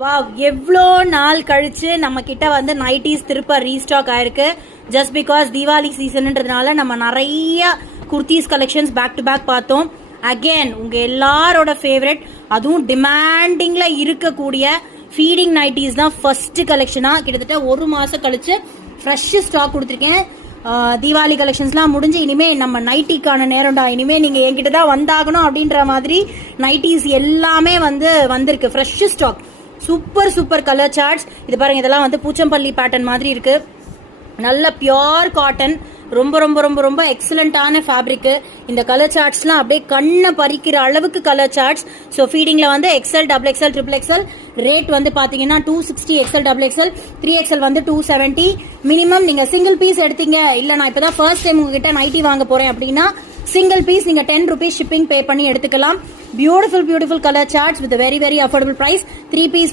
Wow, எவ்வளோ நாள் கழிச்சு நம்ம கிட்ட வந்து நைட்டிஸ் திருப்ப ரீஸ்டாக் ஆயிருக்கு. ஜஸ்ட் பிகாஸ் தீபாவளி சீசன்ன்றதுனால நம்ம நிறைய kurtis collections back to back பார்த்தோம். அகேன் உங்க எல்லாரோட ஃபேவரட், அதுவும் டிமாண்டிங்ல இருக்கக்கூடிய ஃபீடிங் நைட்டிஸ் தான் ஃபர்ஸ்ட் கலெக்ஷனா. கிட்டத்தட்ட ஒரு மாசம் கழிச்சு ஃப்ரெஷ் ஸ்டாக் கொடுத்துருக்கேன். தீபாவளி கலெக்ஷன்ஸ்லாம் முடிஞ்சு இனிமே நம்ம நைட்டிக்கான நேரம்டா, இனிமே நீங்க என்கிட்ட தான் வந்தாகணும் அப்படின்ற மாதிரி நைட்டிஸ் எல்லாமே வந்திருக்கு. Fresh stock, super super colour charts. இது பாருங்க, இதெல்லாம் வந்து பூச்சம்பள்ளி பேட்டர்ன் மாதிரி இருக்கு. நல்ல பியோர் காட்டன், ரொம்ப ரொம்ப ரொம்ப ரொம்ப எக்ஸலண்டான ஃபேப்ரிக். இந்த கலர் சார்ட்ஸ்லாம் அப்படியே கண்ணை பறிக்கிற அளவுக்கு கலர் சார்ட்ஸ். ஸோ ஃபீடிங்ல வந்து XL, double XL, triple XL. Rate வந்து பாத்தீங்கன்னா 260 எக்ஸ்எல், டபுள் எக்ஸ்எல், 3XL வந்து 270. மினிமம் நீங்க சிங்கிள் பீஸ் எடுத்தீங்க, இல்ல நான் இப்பதான் ஃபர்ஸ்ட் டைம் உங்ககிட்ட நைட்டி வாங்க போறேன் அப்படின்னா சிங்கிள் பீஸ் நீங்க 10 rupees ஷிப்பிங் பே பண்ணி எடுத்துக்கலாம். Beautiful beautiful colour charts with very very affordable price. 3 piece